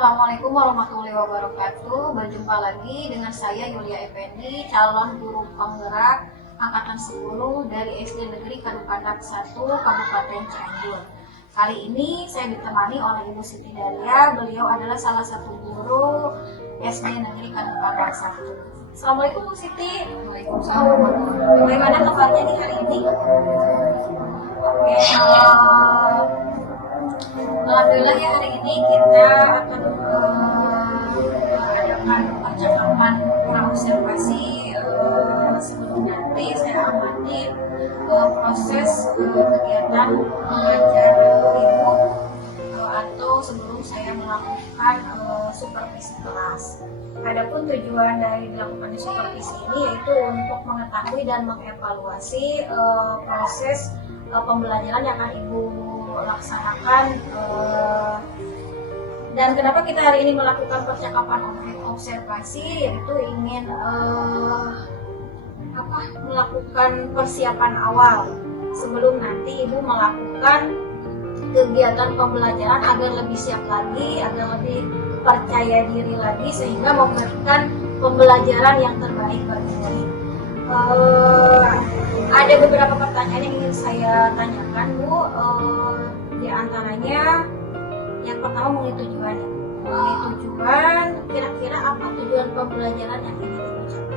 Assalamualaikum warahmatullahi wabarakatuh. Berjumpa lagi dengan saya Yulia Effendi, calon guru penggerak angkatan 10 dari SD Negeri Kadukandak 1 Kabupaten Cianjur. Kali ini saya ditemani oleh Ibu Siti Dalia. Beliau adalah salah satu guru SD Negeri Kadukandak 1. Assalamualaikum Bu Siti. Waalaikumsalam. Bagaimana kabarnya di hari ini? Oke, alhamdulillah ya, hari ini kita akan mengadakan percakapan praobservasi. Sebelum nanti saya amati proses kegiatan mengajar ibu atau sebelum saya melakukan supervisi kelas. Adapun tujuan dari dilakukan supervisi ini yaitu untuk mengetahui dan mengevaluasi proses pembelajaran yang akan ibu laksanakan. Dan kenapa kita hari ini melakukan percakapan observasi, yaitu ingin melakukan persiapan awal sebelum nanti ibu melakukan kegiatan pembelajaran agar lebih siap lagi, agar lebih percaya diri lagi, sehingga memberikan pembelajaran yang terbaik bagi murid. Ada beberapa pertanyaan yang ingin saya tanyakan, Bu. Di antaranya, yang pertama mengenai tujuan. Kira-kira apa tujuan pembelajaran yang ingin dicapai?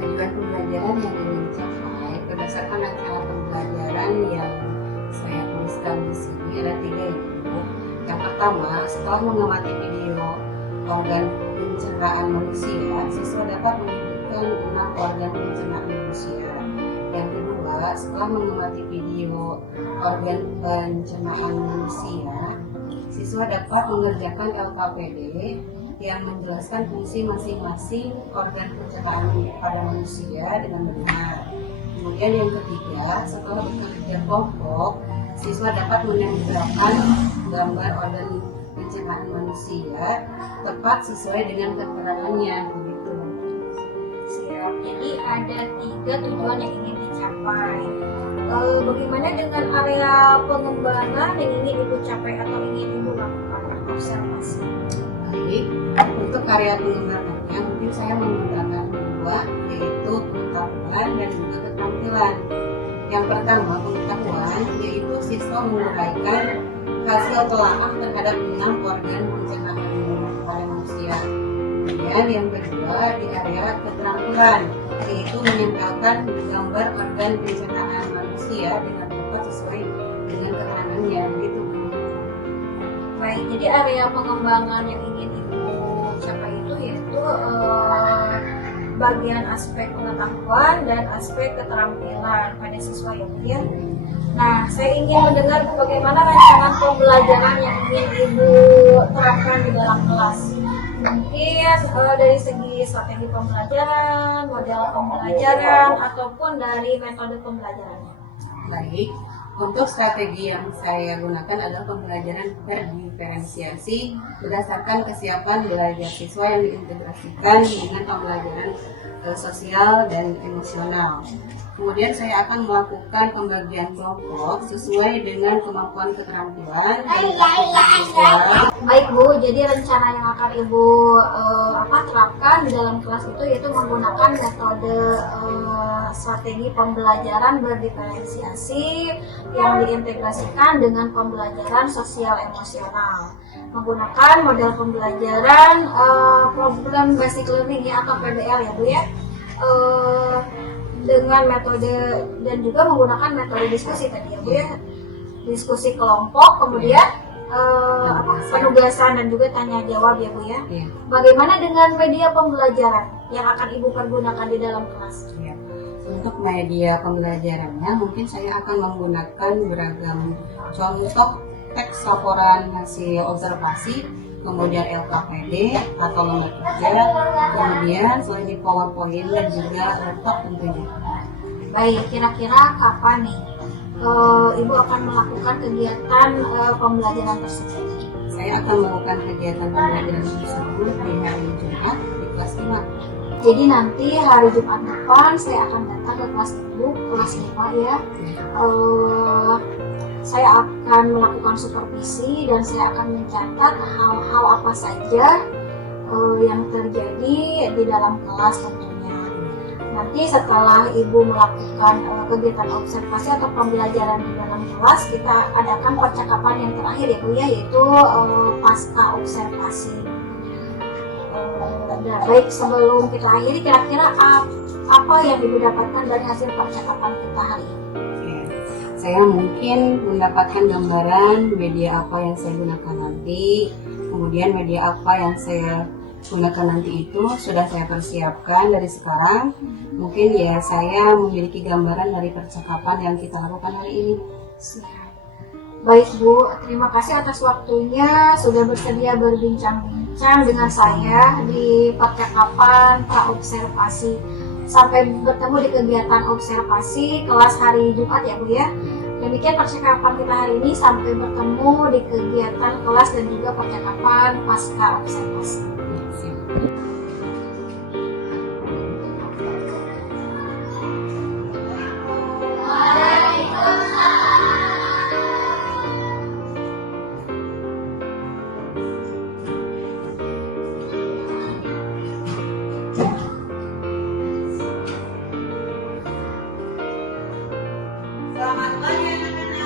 Tujuan pembelajaran yang ingin dicapai berdasarkan acara pembelajaran yang saya tuliskan di sini ada 3 yaitu. Yang pertama, setelah mengamati video organ pencernaan manusia, siswa dapat menyebutkan 6 organ pencernaan manusia. Yang kedua, setelah mengamati video organ pencernaan manusia, siswa dapat mengerjakan LKPD yang menjelaskan fungsi masing-masing organ pencernaan pada manusia dengan benar. Kemudian yang ketiga, setelah bekerja kelompok, siswa dapat menempelkan gambar organ pencernaan manusia tepat sesuai dengan keterangannya. Begitu. Siap. Jadi ada 3 tujuan yang ingin dicapai. Bagaimana dengan area pengembangan yang ingin ibu capai atau ingin ibu lakukan observasi? Baik, untuk area pengembangannya mungkin saya menggunakan 2, yaitu pengetahuan dan juga keterampilan. Yang pertama, pengetahuan, yaitu siswa menguraikan hasil telaah terhadap 6 organ pencernaan pada manusia. Kemudian yang kedua, di area keterampilan, yaitu menempelkan gambar organ pencernaan manusia dengan tepat sesuai dengan keterangannya. Begitu. Baik, jadi area pengembangan yang ingin ibu capai itu yaitu bagian aspek pengetahuan dan aspek keterampilan pada siswa ya. Nah, saya ingin mendengar bagaimana rancangan pembelajaran yang ingin ibu terapkan di dalam kelas. Mungkin dari segi strategi pembelajaran, model pembelajaran, ataupun dari metode pembelajarannya. Baik, untuk strategi yang saya gunakan adalah pembelajaran berdiferensiasi berdasarkan kesiapan belajar siswa yang diintegrasikan dengan pembelajaran sosial dan emosional. Kemudian saya akan melakukan pembagian kelompok sesuai dengan kemampuan keterampilan dan kapasitas siswa. Baik Bu, jadi rencana yang akan ibu terapkan di dalam kelas itu yaitu menggunakan metode strategi pembelajaran berdiferensiasi yang diintegrasikan dengan pembelajaran sosial emosional, menggunakan model pembelajaran program basic learning ya, atau PBL ya Bu ya, dengan metode dan juga menggunakan metode diskusi tadi ya Bu ya, diskusi kelompok, kemudian penugasan dan juga tanya jawab ya Bu ya. Bagaimana dengan media pembelajaran yang akan ibu pergunakan di dalam kelas? Untuk media pembelajarannya mungkin saya akan menggunakan beragam contoh teks laporan hasil observasi, kemudian LKPD atau lembar kerja, kemudian slide PowerPoint dan juga laptop tentunya. Baik, kira-kira kapan nih ibu akan melakukan kegiatan pembelajaran tersebut? Saya akan melakukan kegiatan pembelajaran tersebut di hari Jumat di kelas 5. Jadi nanti hari Jumat depan saya akan datang ke kelas ibu, kelas 5 ya. saya akan melakukan supervisi dan saya akan mencatat hal-hal apa saja yang terjadi di dalam kelas tentunya. Nanti setelah Ibu melakukan kegiatan observasi atau pembelajaran di dalam kelas, kita adakan percakapan yang terakhir ya Bu ya, yaitu pasca observasi. Baik, sebelum kita akhiri, kira-kira apa yang Ibu dapatkan dari hasil percakapan kita hari ini? Saya mungkin mendapatkan gambaran media apa yang saya gunakan nanti, kemudian media apa yang saya gunakan nanti itu sudah saya persiapkan dari sekarang. Mungkin ya saya memiliki gambaran dari percakapan yang kita lakukan hari ini. Baik Bu, terima kasih atas waktunya sudah bersedia berbincang-bincang dengan saya di percakapan praobservasi. Sampai bertemu di kegiatan observasi kelas hari Jumat ya Bu ya. Demikian percakapan kita hari ini, sampai bertemu di kegiatan kelas dan juga percakapan pasca observasi. Selamat pagi anak-anak.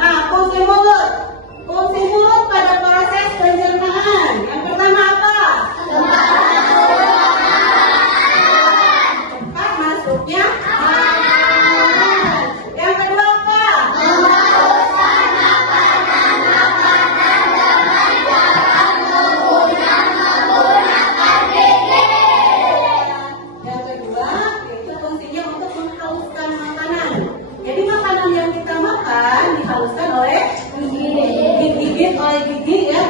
Nah, fungsi mulut pada proses pencernaan. Yang pertama apa? Tempat masuknya makanan. Yang kedua apa? Yang kedua, yaitu fungsinya untuk menghaluskan makanan. Jadi makanan yang kita makan dihaluskan oleh digigit oleh gigi ya,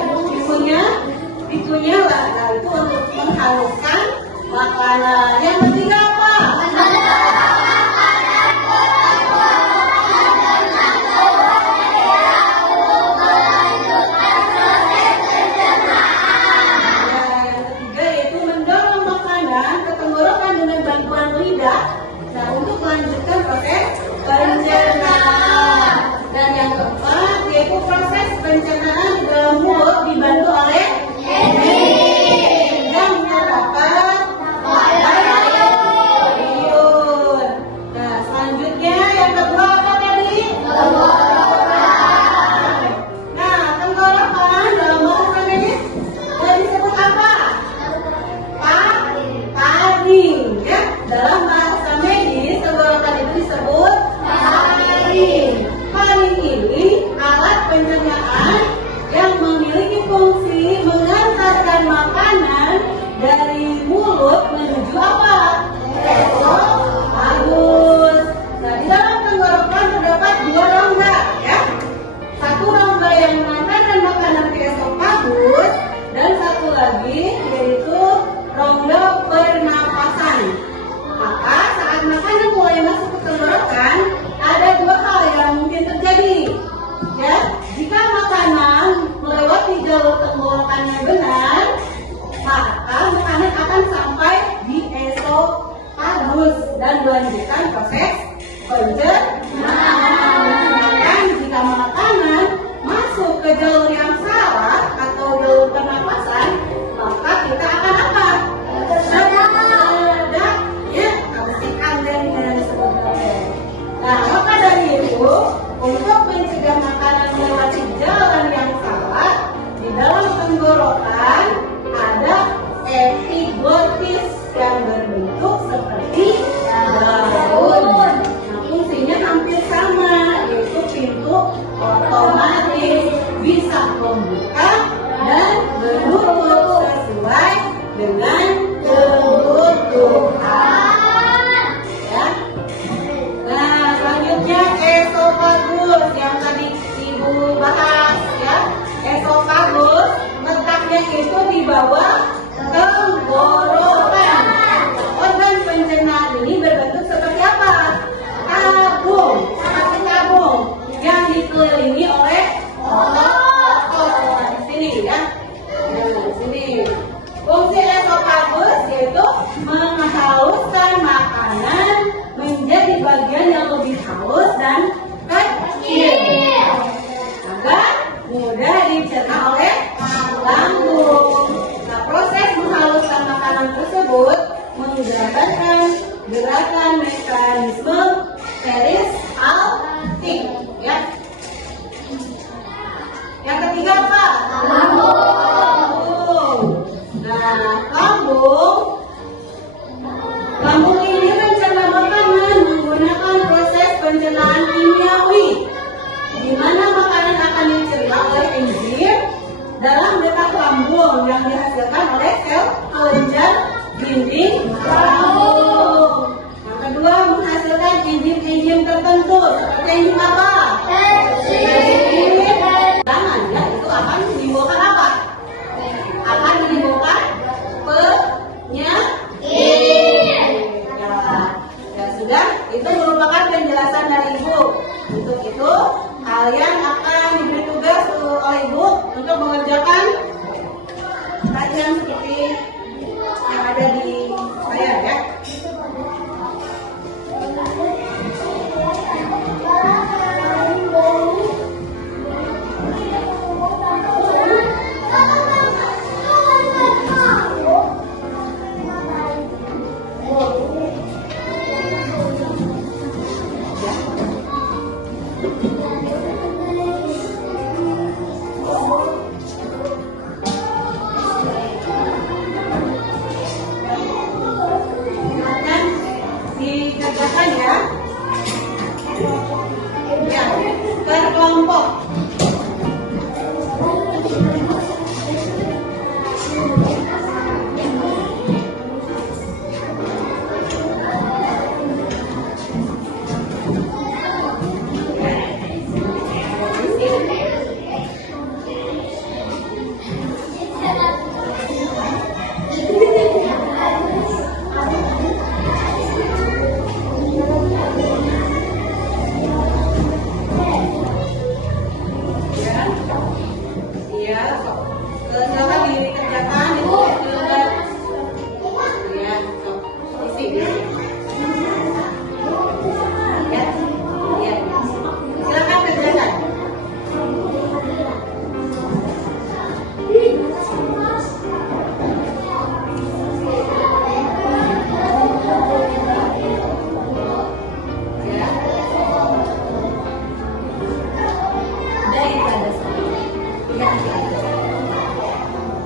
bikunya lah. Nah, itu untuk menghaluskan makanan. Yang ketiga apa? Yang ketiga yaitu mendorong makanan ke tenggorokan dengan bantuan lidah. Nah, untuk melanjutkan proses pencernaan. Dan yang keempat yaitu proses pencernaan di dalam mulut dibantu oleh yang terdapat liur. Nah, selanjutnya yang kedua apa tadi? Nah, tenggorokan dalam bahasa medis disebut apa? Taring, ya. Dalam bahasa medis tenggorokan itu disebut taring. Taring ini alat pencernaan yang memiliki fungsi mengantarkan makanan dari mulut menuju apa? Esofagus. Nah, di dalam tenggorokan terdapat dua rongga, ya. Satu rongga yang mengantarkan makanan ke esofagus dan satu lagi yaitu rongga pernapasan. Maka saat makanan mulai masuk ke tenggorokan, ada dua hal yang mungkin terjadi. Ya, jika makanan melewati jalur tenggorokannya benar, maka makanan akan sampai di esofagus dan melanjutkan proses pencernaan. Sedangkan jika makanan masuk ke jalur yang salah atau jalur pernapasan, maka kita akan apa? Meledak, ya, kebersihan dan sebagainya. Nah, maka dari itu, untuk mencegah makanan melewati jalan yang salah, di dalam tenggorokan ada epiglotis yang berbentuk seperti daun. Nah, fungsinya hampir sama, yaitu pintu otomatis bisa membuka dan menutup sesuai dengan kebutuhan. Ya. Nah, selanjutnya esofagus yang tadi Ibu bahas, ya. Esofagus letaknya itu di bawah tenggorokan. Organ pencernaan ini berbentuk seperti apa? Tabung, seperti tabung yang dikelilingi oleh otot. Di sini, ya. Nah, di sini. Fungsi esofagus yaitu menghaluskan makanan menjadi bagian yang lebih halus dan kecil agar mudah dicerna oleh lambung. Nah, proses menghaluskan makanan tersebut menggambarkan gerakan mekanisme peristaltik, ya. Yang ketiga apa? Lambung. Nah, lambung ini mencerna makanan menggunakan proses pencernaan kimiawi, di mana makanan akan dicerna oleh enzim dalam detak lambung yang dihasilkan oleh sel kelenjar dinding lambung. Yang kedua, menghasilkan enzim-enzim tertentu seperti enzim apa? Enzim jangan, ya, itu akan menimbulkan apa? Akan menimbulkan penyakit. Ya sudah, itu merupakan penjelasan dari Ibu. Untuk itu, kalian akan diberi tugas oleh Ibu untuk mengerjakan latihan seperti yang ada di layar, ya.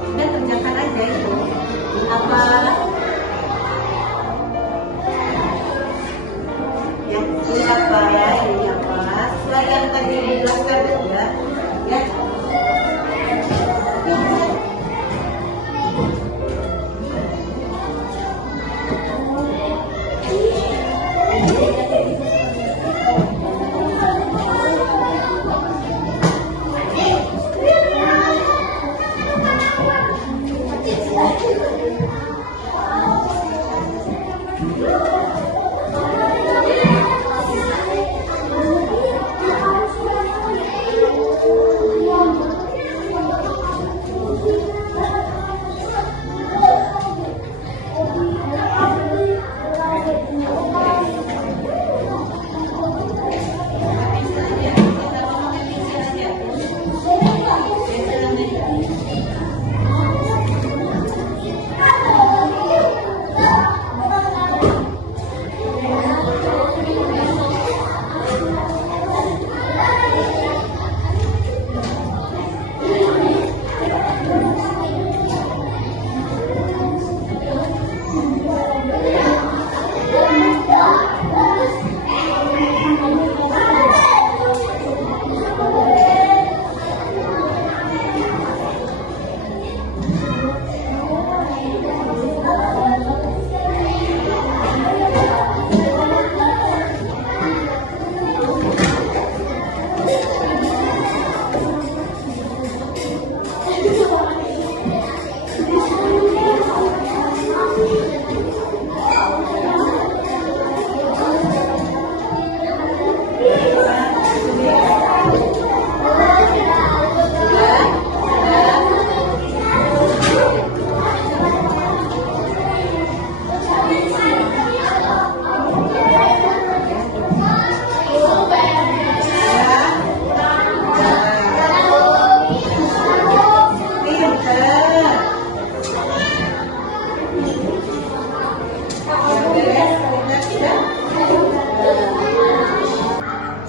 Sudah kerjakan aja itu. Apa? Ya, ini apa ya? Ini apa? Sesuai yang tadi dijelaskan aja. Ya.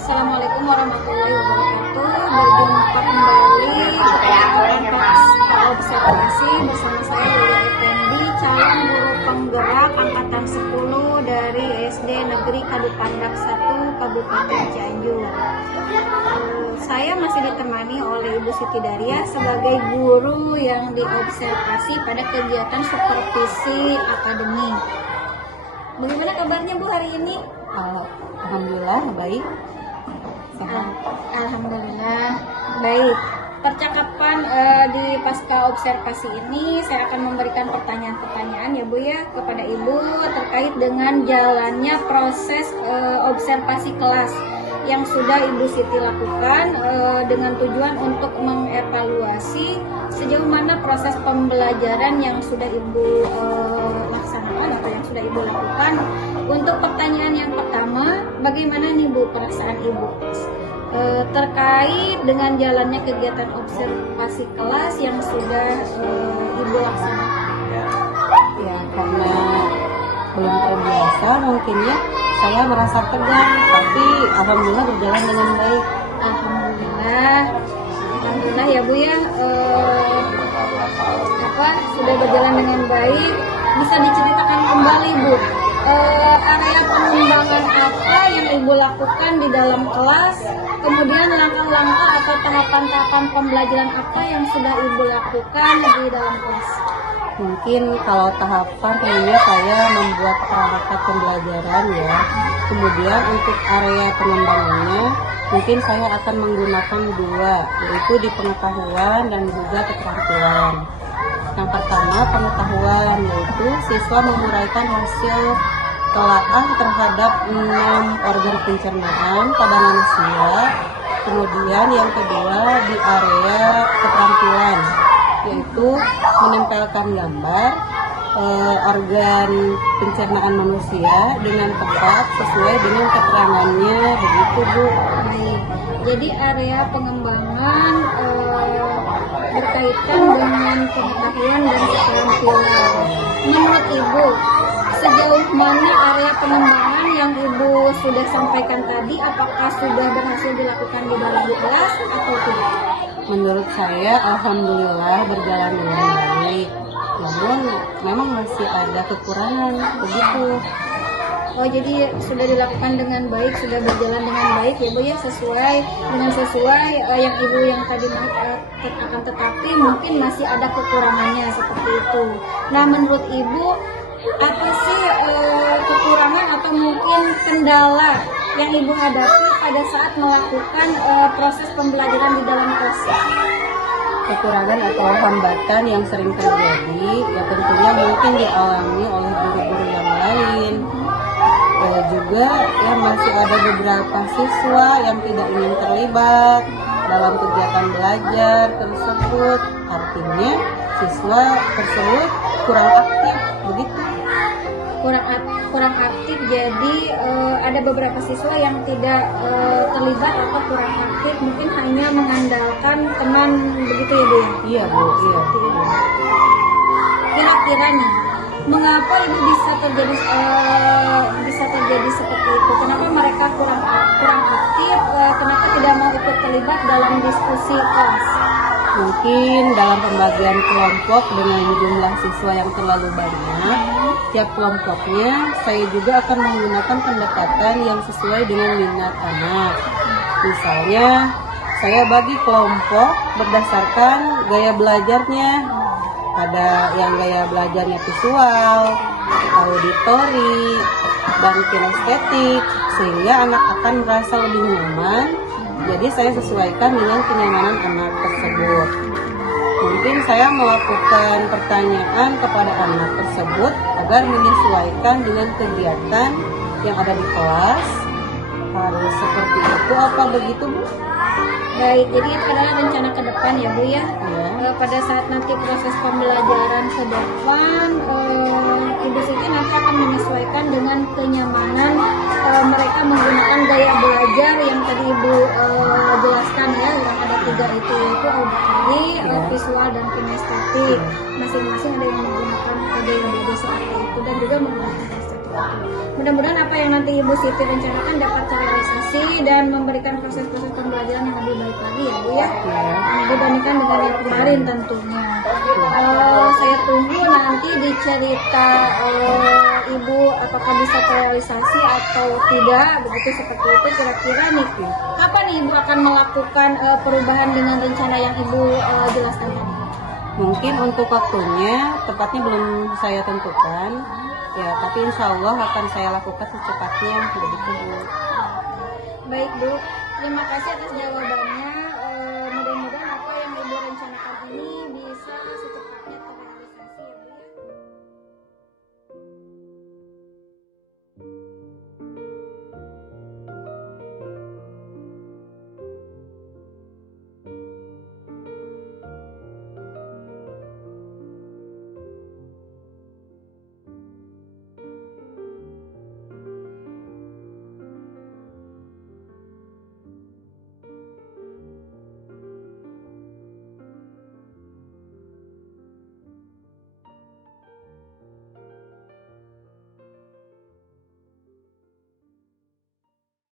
Assalamualaikum warahmatullahi wabarakatuh. Berjumpa kembali di podcast observasi bersama saya Lili Effendi, calon guru penggerak angkatan 10 dari SD Negeri Kadupandak 1 Kabupaten Cianjur. Saya masih ditemani oleh Ibu Siti Daria sebagai guru yang diobservasi pada kegiatan supervisi akademik. Bagaimana kabarnya Bu hari ini? Alhamdulillah baik. Alhamdulillah baik. Percakapan di pasca observasi ini saya akan memberikan pertanyaan-pertanyaan ya Bu ya kepada Ibu terkait dengan jalannya proses observasi kelas yang sudah Ibu Siti lakukan dengan tujuan untuk mengevaluasi sejauh mana proses pembelajaran yang sudah Ibu laksanakan atau yang sudah Ibu lakukan. Untuk pertanyaan yang pertama, bagaimana nih Bu perasaan Ibu terkait dengan jalannya kegiatan observasi kelas yang sudah Ibu laksanakan? Ya, karena belum terbiasa mungkin ya, saya merasa tegang, tapi alhamdulillah berjalan dengan baik. Alhamdulillah ya Bu ya, sudah berjalan dengan baik. Bisa diceritakan kembali Bu, area pengembangan apa yang Ibu lakukan di dalam kelas, kemudian langkah-langkah atau tahapan-tahapan pembelajaran apa yang sudah Ibu lakukan di dalam kelas? Mungkin kalau tahapan tentunya saya membuat perangkat pembelajaran ya. Kemudian untuk area pengembangannya mungkin saya akan menggunakan dua, yaitu di pengetahuan dan juga keterampilan. Yang pertama pengetahuan, yaitu siswa menguraikan hasil telaah terhadap 6 organ pencernaan pada manusia. Kemudian yang kedua di area keterampilan, yaitu menempelkan gambar organ pencernaan manusia dengan tepat sesuai dengan keterangannya, begitu Bu. Baik. Jadi area pengembangan berkaitan dengan pengetahuan dan keterampilan. Menurut Ibu, sejauh mana area pengembangan yang Ibu sudah sampaikan tadi apakah sudah berhasil dilakukan di dalam kelas atau tidak? Menurut saya alhamdulillah berjalan dengan baik. Namun memang masih ada kekurangan begitu. Oh, jadi sudah dilakukan dengan baik, sudah berjalan dengan baik ya Bu ya, sesuai yang Ibu yang tadi akan, tetapi mungkin masih ada kekurangannya seperti itu. Nah, menurut Ibu apa sih kekurangan atau mungkin kendala yang Ibu hadapi pada saat melakukan proses pembelajaran di dalam kelas? Kekurangan atau hambatan yang sering terjadi ya tentunya mungkin dialami oleh guru-guru yang lain. Juga ya masih ada beberapa siswa yang tidak ingin terlibat dalam kegiatan belajar tersebut. Artinya siswa tersebut kurang aktif begitu. Kurang aktif, jadi ada beberapa siswa yang tidak terlibat atau kurang aktif, mungkin hanya mengandalkan teman begitu ya Bu ya? Iya Bu, iya. Kira-kira nih, mengapa Ibu bisa terjadi seperti itu? Kenapa mereka kurang aktif? Kenapa tidak mau ikut terlibat dalam diskusi kelas? Mungkin dalam pembagian kelompok dengan jumlah siswa yang terlalu banyak, tiap kelompoknya saya juga akan menggunakan pendekatan yang sesuai dengan minat anak. Misalnya, saya bagi kelompok berdasarkan gaya belajarnya. Ada yang gaya belajarnya visual, auditori, dan kinestetik, sehingga anak akan merasa lebih nyaman. Jadi saya sesuaikan dengan kenyamanan anak tersebut. Mungkin saya melakukan pertanyaan kepada anak tersebut agar menyesuaikan dengan kegiatan yang ada di kelas. Harus seperti itu apa begitu Bu? Baik, jadi itu adalah rencana ke depan ya Bu ya. Ya. Pada saat nanti proses pembelajaran ke depan, Ibu Siti nanti akan menyesuaikan dengan kenyamanan mereka menggunakan gaya belajar yang tadi Ibu jelaskan ya, yang ada 3 itu, yaitu auditori, visual, dan kinestetik. Masing-masing ada yang menggunakan gaya belajar seperti itu dan juga menggunakan kinestetik itu. Mudah-mudahan apa yang nanti Ibu Siti rencanakan dapat terrealisasi dan memberikan proses-proses pembelajaran yang lebih baik lagi ya Bu ya, dibandingkan dengan yang kemarin tentunya. Saya tunggu nanti di cerita Ibu apakah bisa terrealisasi atau tidak, begitu seperti itu. Kira-kira nih, kapan Ibu akan melakukan perubahan dengan rencana yang Ibu jelaskan tadi? Mungkin untuk waktunya tepatnya belum saya tentukan. Ya, tapi insya Allah akan saya lakukan secepatnya begitu Bu. Baik Bu, terima kasih atas jawabannya.